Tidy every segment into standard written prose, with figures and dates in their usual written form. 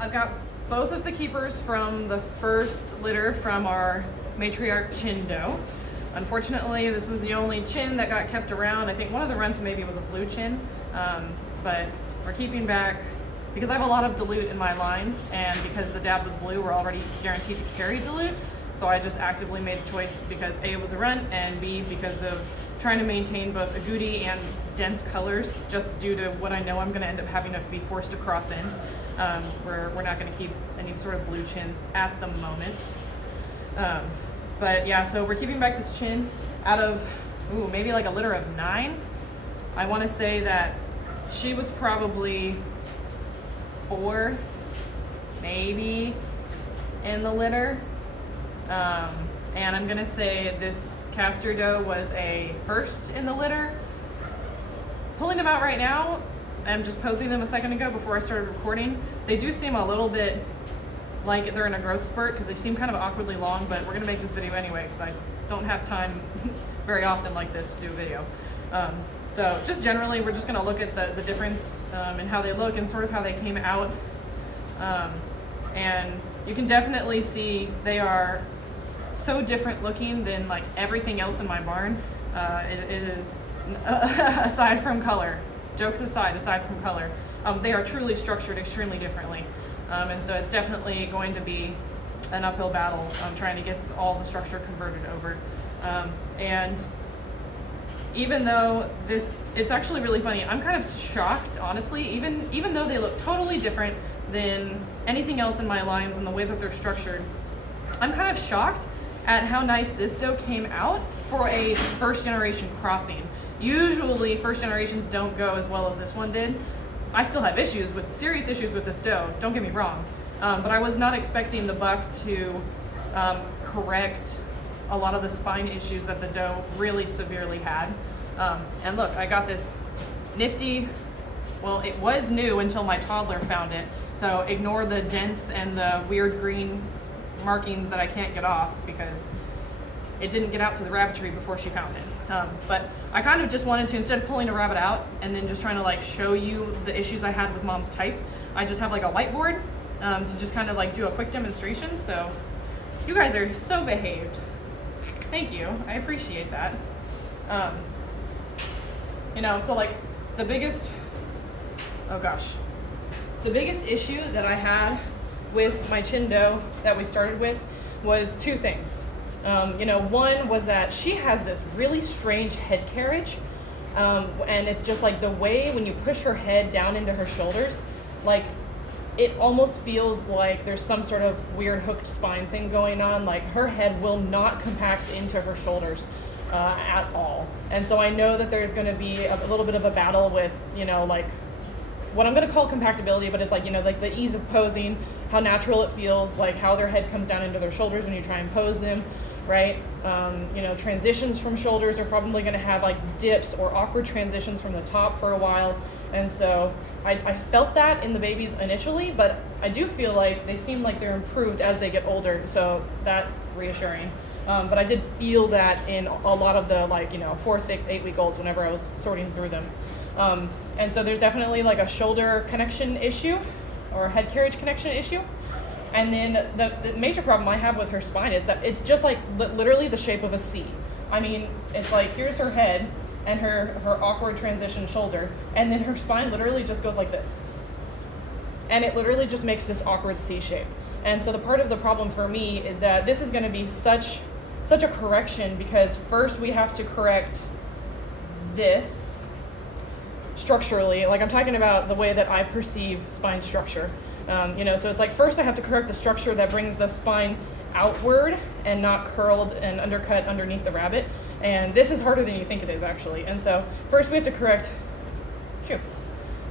I've got both of the keepers from the first litter from our matriarch chin doe. Unfortunately, this was the only chin that got kept around. I think one of the runs maybe was a blue chin, but we're keeping back because I have a lot of dilute in my lines, and because the dad was blue, we're already guaranteed to carry dilute. So I just actively made the choice because A, it was a run, and B, because of trying to maintain both agouti and dense colors, just due to what I know I'm going to end up having to be forced to cross in. We're not going to keep any sort of blue chins at the moment. But yeah, so we're keeping back this chin out of, maybe like a litter of 9. I want to say that she was probably 4th, maybe, in the litter. And I'm gonna say this Castor doe was a 1st in the litter. Pulling them out right now, I'm just posing them a second ago before I started recording. They do seem a little bit like they're in a growth spurt because they seem kind of awkwardly long, but we're gonna make this video anyway because I don't have time very often like this to do a video. So just generally, we're just gonna look at the difference in how they look and sort of how they came out. And you can definitely see they are so different looking than like everything else in my barn. It is, aside from color, jokes aside from color, they are truly structured extremely differently. And so it's definitely going to be an uphill battle trying to get all the structure converted over. And even though it's actually really funny, I'm kind of shocked, honestly, even though they look totally different than anything else in my lines and the way that they're structured, I'm kind of shocked at how nice this doe came out for a 1st generation crossing. Usually 1st generations don't go as well as this one did. I still have serious issues with this doe, don't get me wrong, but I was not expecting the buck to correct a lot of the spine issues that the doe really severely had. And look, I got this nifty, well, it was new until my toddler found it, so ignore the dents and the weird green markings that I can't get off because it didn't get out to the rabbitry before she found it. But I kind of just wanted to, instead of pulling a rabbit out and then just trying to like show you the issues I had with mom's type, I just have like a whiteboard to just kind of like do a quick demonstration. So you guys are so behaved. Thank you, I appreciate that. So like the biggest issue that I had with my chin doe that we started with was 2 things. One was that she has this really strange head carriage, and it's just like the way when you push her head down into her shoulders, like it almost feels like there's some sort of weird hooked spine thing going on. Like her head will not compact into her shoulders at all. And so I know that there's going to be a little bit of a battle with, like what I'm going to call compactability, but it's like, like the ease of posing, how natural it feels, like how their head comes down into their shoulders when you try and pose them, right? Transitions from shoulders are probably going to have like dips or awkward transitions from the top for a while. And so I felt that in the babies initially, but I do feel like they seem like they're improved as they get older. So that's reassuring. But I did feel that in a lot of the 4, 6, 8 week olds whenever I was sorting through them. And so there's definitely like a shoulder connection issue or a head carriage connection issue. And then the major problem I have with her spine is that it's just like literally the shape of a C. I mean, it's like here's her head and her awkward transition shoulder, and then her spine literally just goes like this. And it literally just makes this awkward C shape. And so the part of the problem for me is that this is going to be such a correction, because first we have to correct this structurally. Like I'm talking about the way that I perceive spine structure. So it's like first I have to correct the structure that brings the spine outward and not curled and undercut underneath the rabbit. And this is harder than you think it is, actually. And so first we have to correct,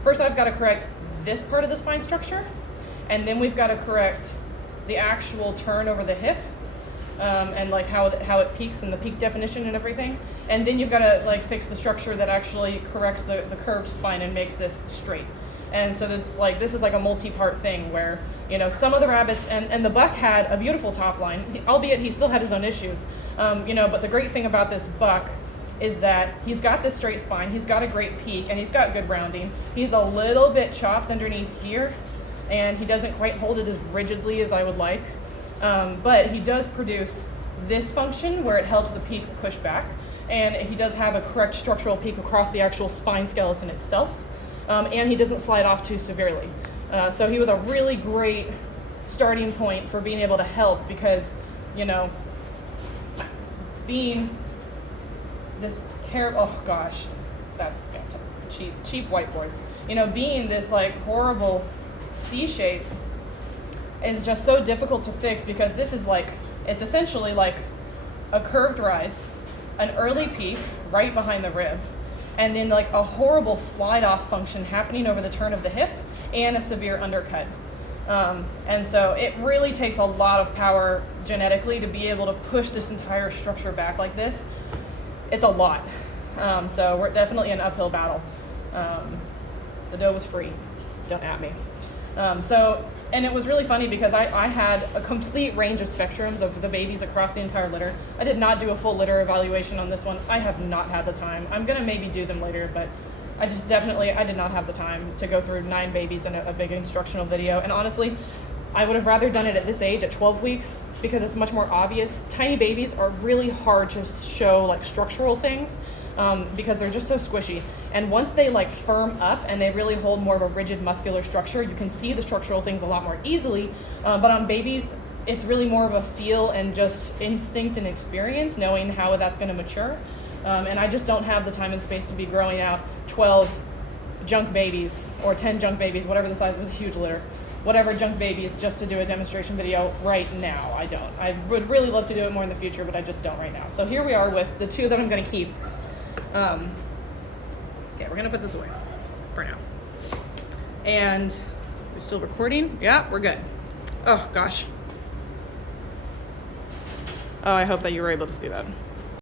first I've got to correct this part of the spine structure, and then we've got to correct the actual turn over the hip, and like how it peaks and the peak definition and everything. And then you've got to like fix the structure that actually corrects the curved spine and makes this straight. And so it's like, this is like a multi-part thing where, some of the rabbits, and the buck had a beautiful top line, albeit he still had his own issues, but the great thing about this buck is that he's got this straight spine, he's got a great peak, and he's got good rounding. He's a little bit chopped underneath here, and he doesn't quite hold it as rigidly as I would like. But he does produce this function where it helps the peak push back, and he does have a correct structural peak across the actual spine skeleton itself, and he doesn't slide off too severely. So he was a really great starting point for being able to help, because, you know, being this terrible, oh gosh, that's fantastic. Cheap whiteboards. You know, being this like horrible C shape is just so difficult to fix, because this is like, it's essentially like a curved rise, an early peak right behind the rib, and then like a horrible slide off function happening over the turn of the hip, and a severe undercut. And so it really takes a lot of power genetically to be able to push this entire structure back like this. It's a lot. So we're definitely an uphill battle. The dough was free, don't at me. And it was really funny because I had a complete range of spectrums of the babies across the entire litter. I did not do a full litter evaluation on this one. I have not had the time. I'm gonna maybe do them later, but I did not have the time to go through 9 babies in a big instructional video. And honestly, I would have rather done it at this age, at 12 weeks, because it's much more obvious. Tiny babies are really hard to show like structural things, because they're just so squishy. And once they like firm up and they really hold more of a rigid muscular structure, you can see the structural things a lot more easily. But on babies, it's really more of a feel and just instinct and experience, knowing how that's going to mature. And I just don't have the time and space to be growing out 12 junk babies or 10 junk babies, whatever the size. It was a huge litter, whatever junk babies, just to do a demonstration video right now. I don't. I would really love to do it more in the future, but I just don't right now. So here we are with the 2 that I'm going to keep. Okay, we're gonna put this away for now. And we're still recording? Yeah, we're good. Oh gosh. Oh, I hope that you were able to see that.